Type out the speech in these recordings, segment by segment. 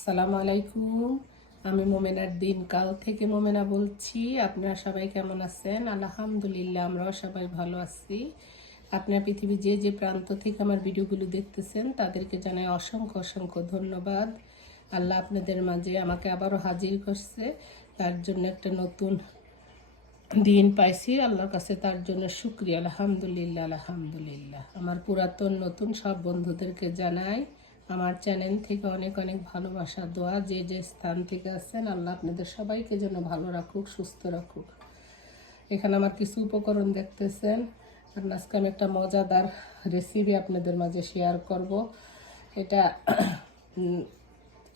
আসসালামু আলাইকুম। আমি মোমেনার দিনকাল থেকে মোমেনা বলছি। আপনারা সবাই কেমন আছেন? আলহামদুলিল্লাহ, আমরাও সবাই ভালো আছি। আপনার পৃথিবীর যে যে প্রান্ত থেকে আমার ভিডিওগুলো দেখতেছেন, তাদেরকে জানাই অসংখ্য অসংখ্য ধন্যবাদ। আল্লাহ আপনাদের মাঝে আমাকে আবারও হাজির করছে। তার জন্য একটা নতুন দিন পাইছি। আল্লাহর কাছে তার জন্য শুক্রিয়া। আলহামদুলিল্লাহ আলহামদুলিল্লাহ। আমার পুরাতন, নতুন সব বন্ধুদেরকে জানাই। আমার চ্যানেল থেকে অনেক অনেক ভালোবাসা, দোয়া, যে যে স্থান থেকে আছেন আল্লাহ আপনাদের সবাইকে যেন ভালো রাখুক, সুস্থ রাখুক। এখানে আমার কিছু উপকরণ দেখতেছেন। আজকে আমি একটা মজাদার রেসিপি আপনাদের মাঝে শেয়ার করব। এটা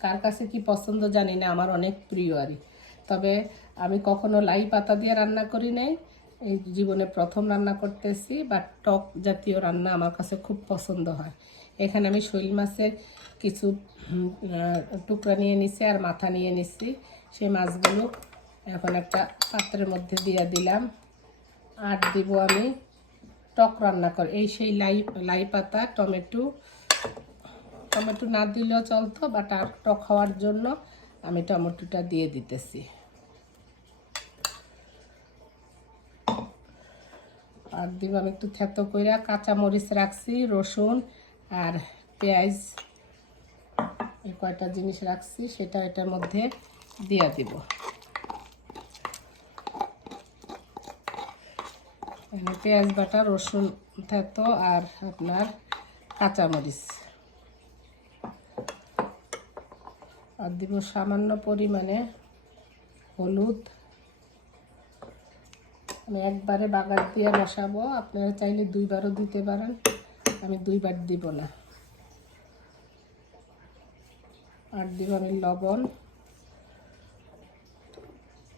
কার কাছে কি পছন্দ জানি না, আমার অনেক প্রিয় আরই তবে আমি কখনো লাই পাতা দিয়ে রান্না করি নাই। এই জীবনে প্রথম রান্না করতেছি বা টক জাতীয় রান্না আমার কাছে খুব পছন্দ হয়। এখানে আমি শৈল মাছের কিছু টুকরা নিয়ে নিছি আর মাথা নিয়ে নিছি। সেই মাছগুলো এখন একটা পাত্রের মধ্যে দিয়ে দিলাম। আর দিব আমি টক রান্না কর, এই সেই লাই লাই পাতা, টমেটো। টমেটো না দিলেও চলতো বাট আর টক হওয়ার জন্য আমি টমেটোটা দিয়ে দিতেছি। আর দিব আমি একটু থেতো কইরা কাঁচামরিচ রাখছি, রসুন আর পেঁয়াজ, এই কয়টা জিনিস রাখছি, সেটা এটার মধ্যে দিয়ে দিব। পেঁয়াজ বাটা, রসুন থেতো আর আপনার কাঁচামরিচ। আর দিব সামান্য পরিমাণে হলুদ। আমি একবারে বাগার দিয়ে বসাবো, আপনারা চাইলে দুইবারও দিতে পারেন। আমি দুইবার দিব না। আর দিব আমি লবণ,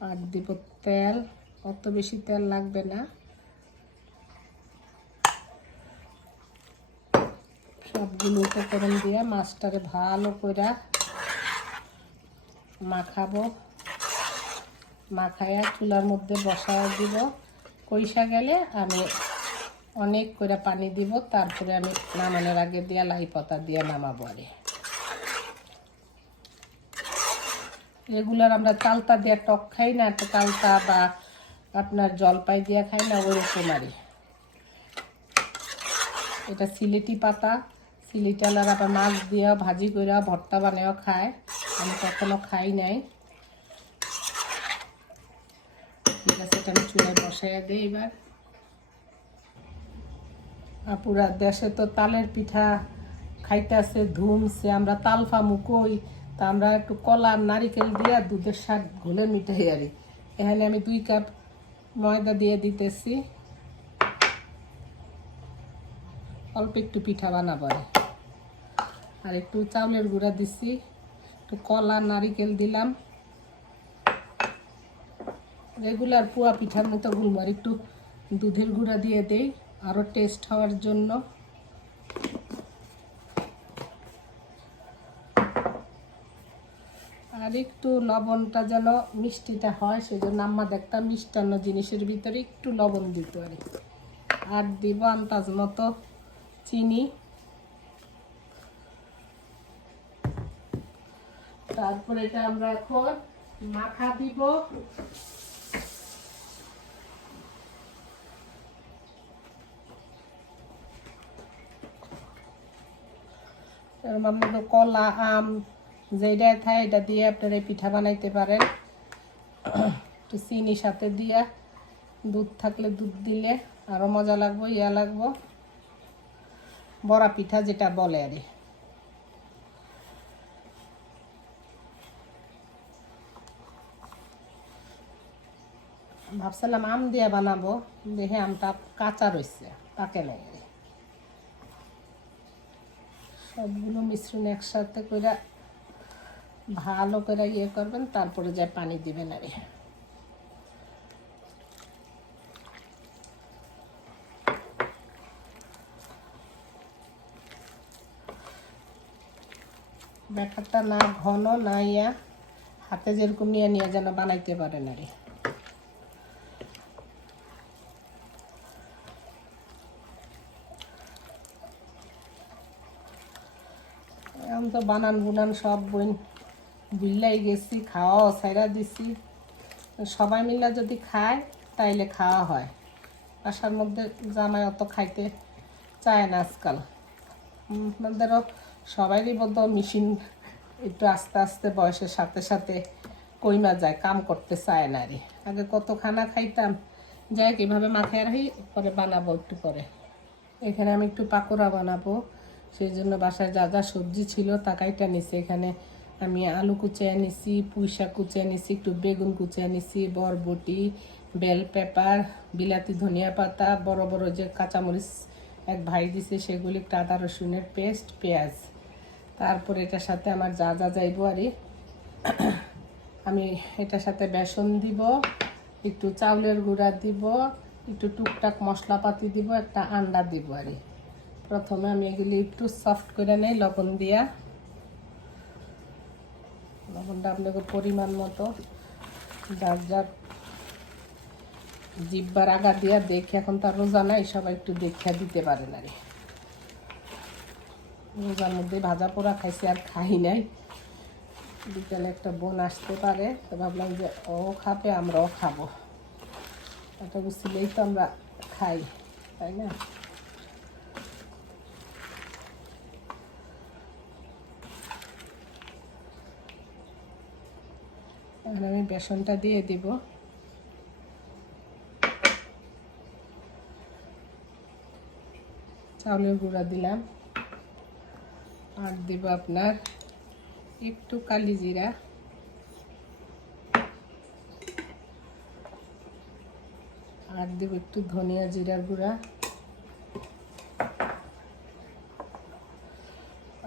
আর দিব তেল। অত বেশি তেল লাগবে না। সবগুলো উপকরণ দিয়ে মাছটারে ভালো করে মাখাবো। মাখায়া চুলার মধ্যে বসা দিব। কইসা গেলে আমি অনেক করে পানি দিব, তারপরে আমি নামানোর আগে দিয়া লাই পাতা দিয়ে নামাবো আরে রেগুলার আমরা চালতা দিয়ে টক খাই না চালতা বা আপনার জলপাই দিয়ে খাই না ওরকম আরই এটা সিলেটি পাতা সিলেটালার আবার মাছ দিয়া ভাজি করে ভর্তা বানায়ও খায়, আমি কখনো খাই নাই। ঠিক আছে, এটা আমি চুলায় বসাইয়া দিই এবার। আর পুরা দেশে তো তালের পিঠা খাইতেছে ধুমছে আমরা তাল ফামু কই? তা আমরা একটু কলা, নারিকেল দিয়ে দুধের স্বাদ ঘোলে মিঠাই আরি এখানে আমি দুই কাপ ময়দা দিয়ে দিতেছি। অল্প একটু পিঠা বানাবো আরে। একটু চাউলের গুঁড়া দিছি। একটু কলা, নারিকেল দিলাম। রেগুলার পুয়া পিঠার মতো গুলবো আর একটু দুধের গুঁড়া দিয়ে দেই। আরও টেস্ট হওয়ার জন্য। আর একটু লবণটা যেন মিষ্টিটা হয় সেই জন্য আম্মা দেখতাম মিষ্টান্ন জিনিসের ভিতরে একটু লবণ দিতে পারি আর দিব আন্দাজ মতো চিনি। তারপরে এটা আমরা এখন মাখা দিব। এরকম আপনি তো কলা, আম যেটা থাকে এটা দিয়ে আপনারা পিঠা বানাইতে পারেন। একটু চিনি সাথে দিয়া, দুধ থাকলে দুধ দিলে আরও মজা লাগবো, ইয়া লাগবো। বড়া পিঠা যেটা বলে আরে ভাবছিলাম আম দিয়ে বানাবো দেখে আমটা কাঁচা রয়েছে পাকে নাই আরে। সবগুলো মিশ্রণ একসাথে করে ভালো করে ইয়ে করবেন, তারপরে যা পানি দিবেন আরে ব্যাটারটা না ঘন, না ইয়া, হাতে যেরকম নিয়ে নিয়ে যেন বানাইতে পারেন আরে এখন তো বানান বুনান সব বই বুল্লাই গেছি, খাওয়াও সাইরা দিছি। সবাই মিলে যদি খায়, তাইলে খাওয়া হয়। বাসার মধ্যে জামাই অত খাইতে চায় না আজকাল। আমাদেরও সবারই বোধ মেশিন একটু আস্তে আস্তে বয়সের সাথে সাথে কইমা যায়, কাম করতে চায় না রে। আগে কত খানা খাইতাম, যাই হোক, এভাবে মাথায় রাখি, পরে বানাবো একটু পরে। এখানে আমি একটু পাকোড়া বানাবো। সেই জন্য বাসায় যা যা সবজি ছিল তাকাইটা নিছি। এখানে আমি আলু কুচিয়ে নিছি, পুঁই শাক কুচিয়ে নিছি, একটু বেগুন কুচিয়ে নিছি, বরবটি, বেল পেপার, বিলাতি, ধনিয়া পাতা, বড় বড় যে কাঁচামরিচ এক ভাই দিছে, সেগুলি একটু আদা রসুনের পেস্ট, পেঁয়াজ। তারপর এটার সাথে আমার যা যা যাইব আরে আমি এটার সাথে বেসন দিব, একটু চাউলের গুঁড়া দিব, একটু টুকটাক মশলাপাতি দিব, একটা আন্ডা দিব আর প্রথমে আমি এগুলি একটু সফট করে নেই, লবণ দিয়া। লবণটা আপনাকে পরিমাণ মতো। যার যার জিব্বার আগা দিয়া দেখে, এখন তার রোজা নাই, সবাই একটু দেখা দিতে পারে না রে। রোজার মধ্যে ভাজা পোড়া খাইছি, আর খাই নাই। বিকেলে একটা বোন আসতে পারে, তো ভাবলাম যে ও খাবে, আমরাও খাব। এটা বুঝলেই তো আমরা খাই, তাই না? আমি বেসনটা দিয়ে দিব। চাউলের গুঁড়া দিলাম। আর দিব আপনার একটু কালি জিরা। আর দেব একটু ধনিয়া জিরার গুঁড়া।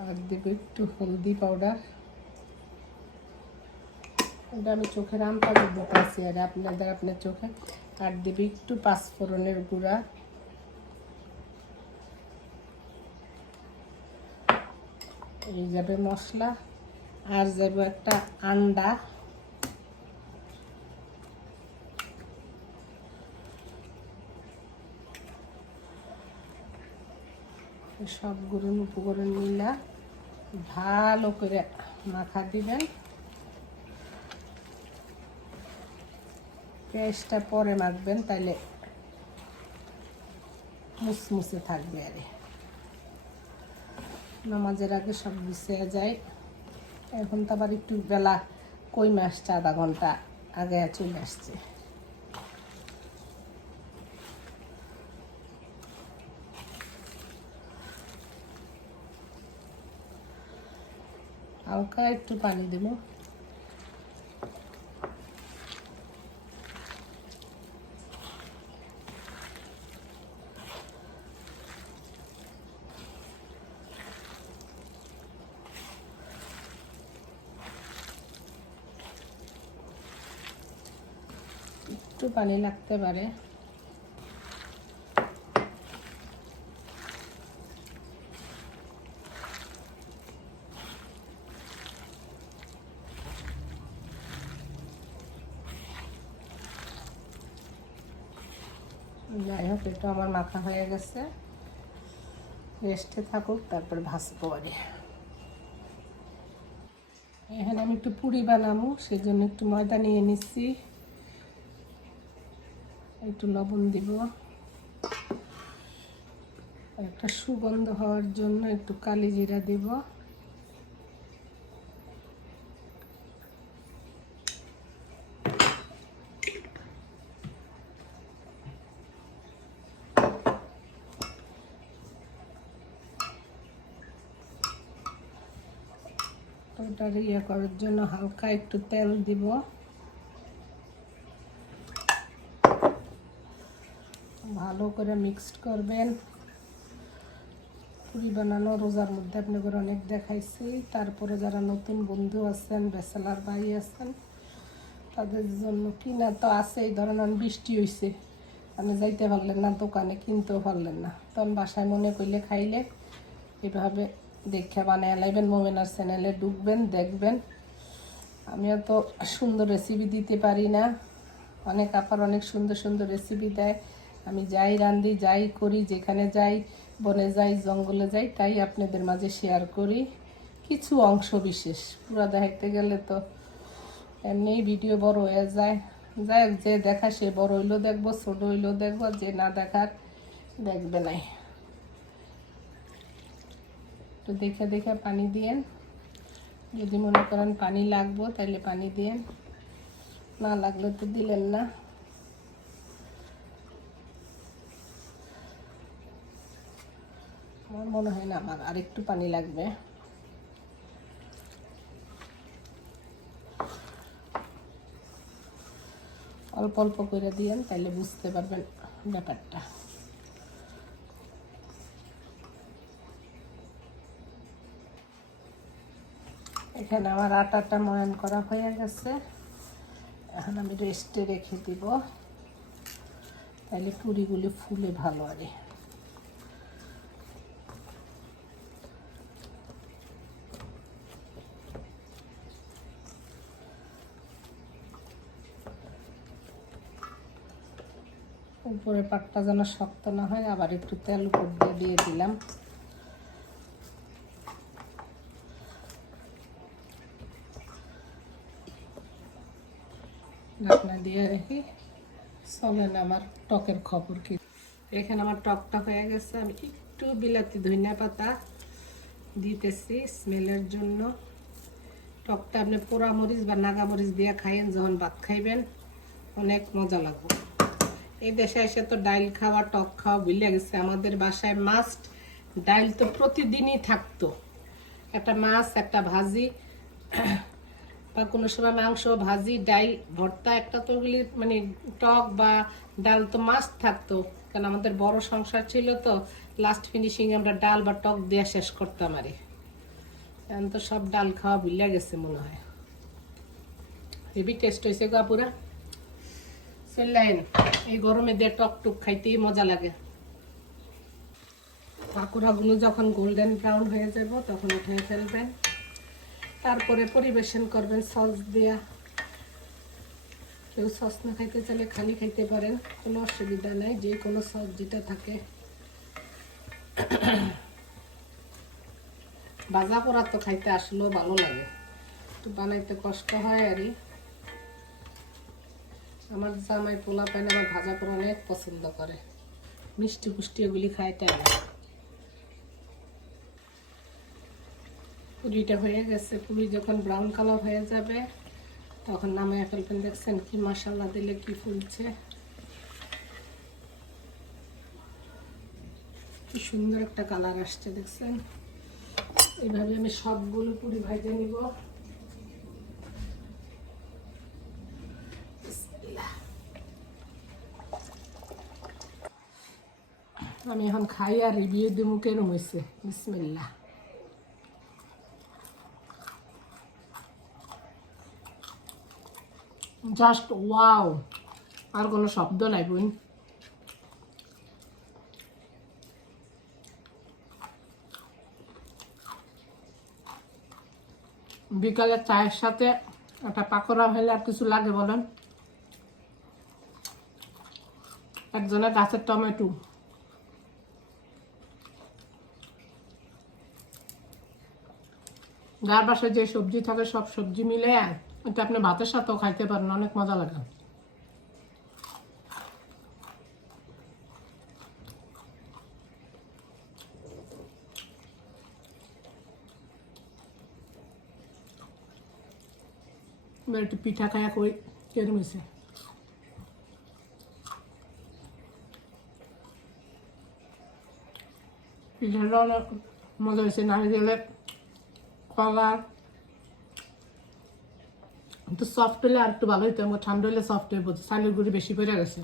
আর দেব একটু হলদি পাউডার। এটা আমি চোখের আম পাউডার দিতেছি আর আপনাদের, আপনার চোখে আর দেবে একটু পাঁচফোড়নের গুঁড়া। এই যাবে মশলা, আর যাবে একটা আন্ডা। সবগুলো উপকরণ মিলা ভালো করে মাখা দিবেন। পেস্টটা পরে মাখবেন, তাইলে মুসমুসে থাকবে আরে। নামাজের আগে সব গুছিয়ে যায়। এখন তো আবার একটু বেলা, কই মাসটা আধা ঘণ্টা আগে চলে আসছে। হালকা একটু পানি দেব একটু পানি লাগতে পারে। যাই হোক এটা আমার মাখা হয়ে গেছে। রেস্টে থাকুক, তারপর ভাজবো আরে এখানে আমি একটু পুরি বানাবো সেই জন্য একটু ময়দা নিয়ে নিচ্ছি। একটু লবণ দিব। একটা সুগন্ধ হওয়ার জন্য একটু কালি জিরা দিব। ইয়ে করার জন্য হালকা একটু তেল দিব ভালো করে মিক্সড করবেন। পুরি বানানো রোজার মধ্যে আপনাদের অনেক দেখাইছি। তারপরে যারা নতুন বন্ধু আছেন বেসালার ভাই আছেন, তাদের জন্য কিনা তো আছে, এই ধরনের বৃষ্টি হয়েছে আপনি যাইতে পারলেন না, দোকানে কিনতেও পারলেন না। তখন বাসায় মনে করলে খাইলে এভাবে দেখে বানায় লাইবেন, মোমেনার চ্যানেলে ঢুকবেন, দেখবেন। আমিও তো সুন্দর রেসিপি দিতে পারি না। অনেক আপার অনেক সুন্দর সুন্দর রেসিপি দেয়। আমি যাই, রান্ধি, যাই, করি, যেখানে যাই, বনে যাই, জঙ্গলে যাই, তাই আপনাদের মাঝে শেয়ার করি। কিছু অংশ বিশেষ। পুরো দেখতে গেলে তো এমনি ভিডিও বড় হয়ে যায়। যাই যে দেখা সে বড় হইল দেখব, ছোট হইল দেখব, যে না দেখার দেখবে নাই। তো দেখে দেখে পানি দিয়েন যদি মনে করেন পানি লাগবো তাহলে পানি দিয়েন না লাগলে তো দিলেন না। আমার মনে হয় না, আমার আরেকটু পানি লাগবে। অল্প অল্প করে দিয়েন তাহলে বুঝতে পারবেন ব্যাপারটা। এখানে আমার আটাটা ময়ান করা হয়ে গেছে। এখন আমি রেস্টে রেখে দিব। তাহলে পুরিগুলি ফুলে ভালো আরে। উপরে পাটটা যেন শক্ত না হয়, আবার একটু তেল উপর দিয়ে দিয়ে দিলাম। ঢাকনা দিয়ে রেখে চলেন আমার টকের খবর কি। এখানে আমার টকটা হয়ে গেছে, আমি একটু বিলাতি ধনিয়া পাতা দিতেছি স্মেলের জন্য। টকটা আপনি পোড়া মরিচ বা নাগা মরিচ দিয়ে খাইয়েন, যখন ভাত খাইবেন, অনেক মজা লাগবে। এই দেশে এসে তো ডাইল খাওয়া, টক খাওয়া ভুলে গেছে। আমাদের বাসায় মাস্ট ডাইল তো প্রতিদিনই থাকতো। একটা মাছ, একটা ভাজি, বা কোনো সময় মাংস, ভাজি, ডাইল, ভর্তা, একটা তো ওগুলি মানে টক বা ডাল তো মাস্ট থাকতো। কারণ আমাদের বড় সংসার ছিল তো লাস্ট ফিনিশিং আমরা ডাল বা টক দিয়ে শেষ করতাম আরে। এখন তো সব ডাল খাওয়া ভুলে গেছে মনে হয়। হেভি টেস্ট হয়েছে গা পুরা চললেন এই গরমে দিয়ে টক টুক খাইতেই মজা লাগে। পাকুড়াগুলো যখন গোল্ডেন ব্রাউন হয়ে যাব, তখন উঠিয়ে ফেলবেন। তারপরে পরিবেশন করবেন সস দিয়া। কেউ সস না খাইতে চাইলে খালি খাইতে পারেন, কোনো অসুবিধা নেই, যে কোনো সস যেটা থাকে। ভাজা পোড়া তো খাইতে আসলেও ভালো লাগে। একটু বানাইতে কষ্ট হয় আরই আমার জামাই পোলা পাইন আমার ভাজা পোড়া অনেক পছন্দ করে। মিষ্টি পুষ্টি এগুলি খাইতে না পুরিটা হয়ে গেছে। পুরি যখন ব্রাউন কালার হয়ে যাবে, তখন নামায় ফেলবেন। দেখছেন কি মশালা দিলে কি ফুলছে। কি সুন্দর একটা কালার আসছে, দেখছেন? এইভাবে আমি সবগুলো পুরি ভাজে নিব। আমি এখন খাই আর রিভিউ দিব কেরম হয়েছে বিসমিল্লা জাস্ট ওয়াও আর কোনো শব্দ নাই বোন। বিকালে চায়ের সাথে একটা পাকোড়া হলে আর কিছু লাগে বলেন? একজনের গাছের টমেটো। যার বাসায় যে সবজি থাকে, সব সবজি মিলে এটা আপনি ভাতের সাথেও খাইতে পারেন, অনেক মজা লাগে। একটু পিঠা খায়া কই কেরম হয়েছে পিঠাটা অনেক মজা হয়েছে, নারিকেলের কলা তো সফট হলে আর একটু ভালো হইতো আমার ঠান্ডা হলে সফট হয়ে পড়ছে চালের গুঁড়ি বেশি পড়ে গেছে।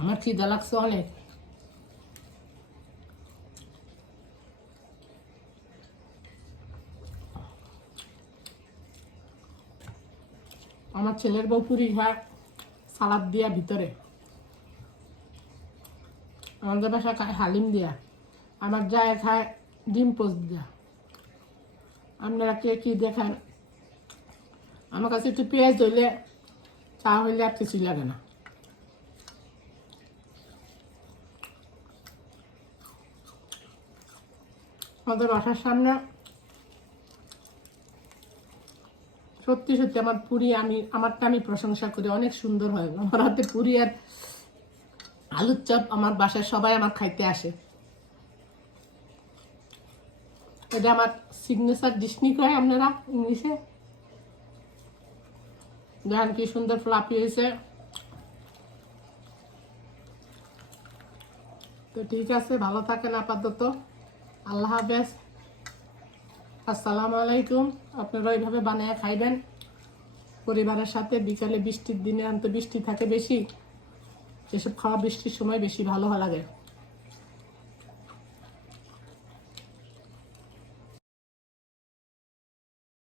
আমার খিদা লাগছে অনেক। আমার ছেলের বউ পুরি খায় সালাদ দিয়া ভিতরে। আমাদের বাসা খায় হালিম দিয়া। আমার যায় খায় ডিম পোস্ট দিয়া। আপনারা কে কি দেখেন আমার কাছে একটু পেঁয়াজ হইলে, চা হইলে আর কিছুই লাগে না। আমাদের বাসার সামনে সত্যি সত্যি, আমার পুরি আমি, আমারটা আমি প্রশংসা করি। অনেক সুন্দর হয়। আমার হাতে পুরি আর আলুর চপ আমার বাসায় সবাই আমার খাইতে আসে। এটা আমার সিগনেচার ডিশনি কয় আপনারা ইংলিশে? দেখেন কি সুন্দর ফ্লাপি হয়েছে। তো ঠিক আছে, ভালো থাকেন আপাতত। আল্লাহ হাফেজ। আসসালামু আলাইকুম। আপনারা ওইভাবে বানায় খাইবেন? পরিবারের সাথে বিকালে বৃষ্টির দিনে আনতে বৃষ্টি থাকে বেশি? এসব খাওয়া বৃষ্টির সময় বেশি ভালো লাগে।